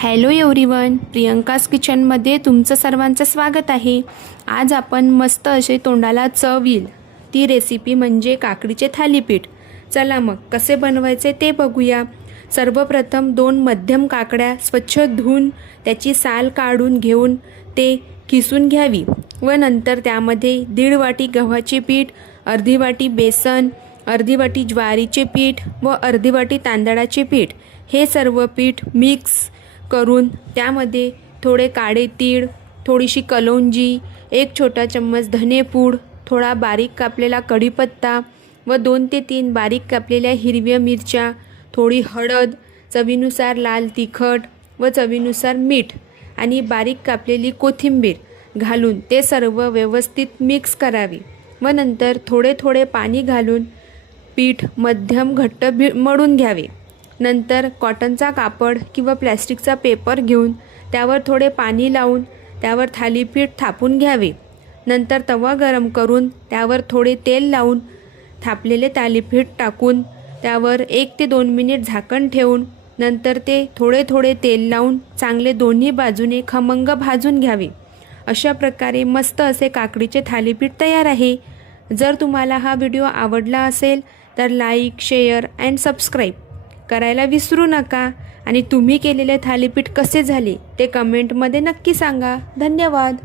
Hello everyone, Priyanka's किचनमध्ये तुमचं सर्वांचं स्वागत आहे। आज आपण मस्त असे तोंडाला चव येईल ती रेसिपी म्हणजे काकडीचे थालीपीठ। चला मग कसे बनवायचे ते बघूया। सर्वप्रथम 2 मध्यम काकड्या स्वच्छ धुवून त्याची साल काढून घेऊन ते किसून घ्यावी व नंतर त्यामध्ये 1.5 वाटी गव्हाचे पीठ, अर्धी वाटी बेसन, अर्धी वाटी ज्वारीचे पीठ व अर्धी वाटी तांदळाचे पीठ हे सर्व पीठ मिक्स करून त्यामध्ये थोडे काळे तीळ, थोडीशी कलोंजी, 1 छोटा चम्मच धनेपूड, थोडा बारीक कापलेला कढीपत्ता व 2 ते 3 बारीक कापलेल्या हिरव्या मिरच्या, थोडी हळद, चवीनुसार लाल तिखट व चवीनुसार मीठ आणि बारीक कापलेली कोथिंबीर घालून ते सर्व व्यवस्थित मिक्स करावे व नंतर थोडे थोडे पाणी घालून पीठ मध्यम घट्ट मळून घ्यावे। नंतर कॉटनचा कापड किंवा प्लॅस्टिकचा पेपर घेऊन त्यावर थोडे पाणी लावून त्यावर थालीपीठ थापून घ्यावे। नंतर तवा गरम करून त्यावर थोडे तेल लावून थापलेले थालीपीठ टाकून त्यावर 1 ते 2 मिनिट झाकण ठेवून नंतर ते थोडे थोडे तेल लावून चांगले दोन्ही बाजूने खमंग भाजून घ्यावे। अशा प्रकारे मस्त असे काकडीचे थालीपीठ तयार आहे। जर तुम्हाला हा व्हिडिओ आवडला असेल तर लाईक, शेअर अँड सबस्क्राईब करायला विसरू नका आणि तुम्ही केलेले थालीपीठ कसे झाले ते कमेंटमध्ये नक्की सांगा। धन्यवाद।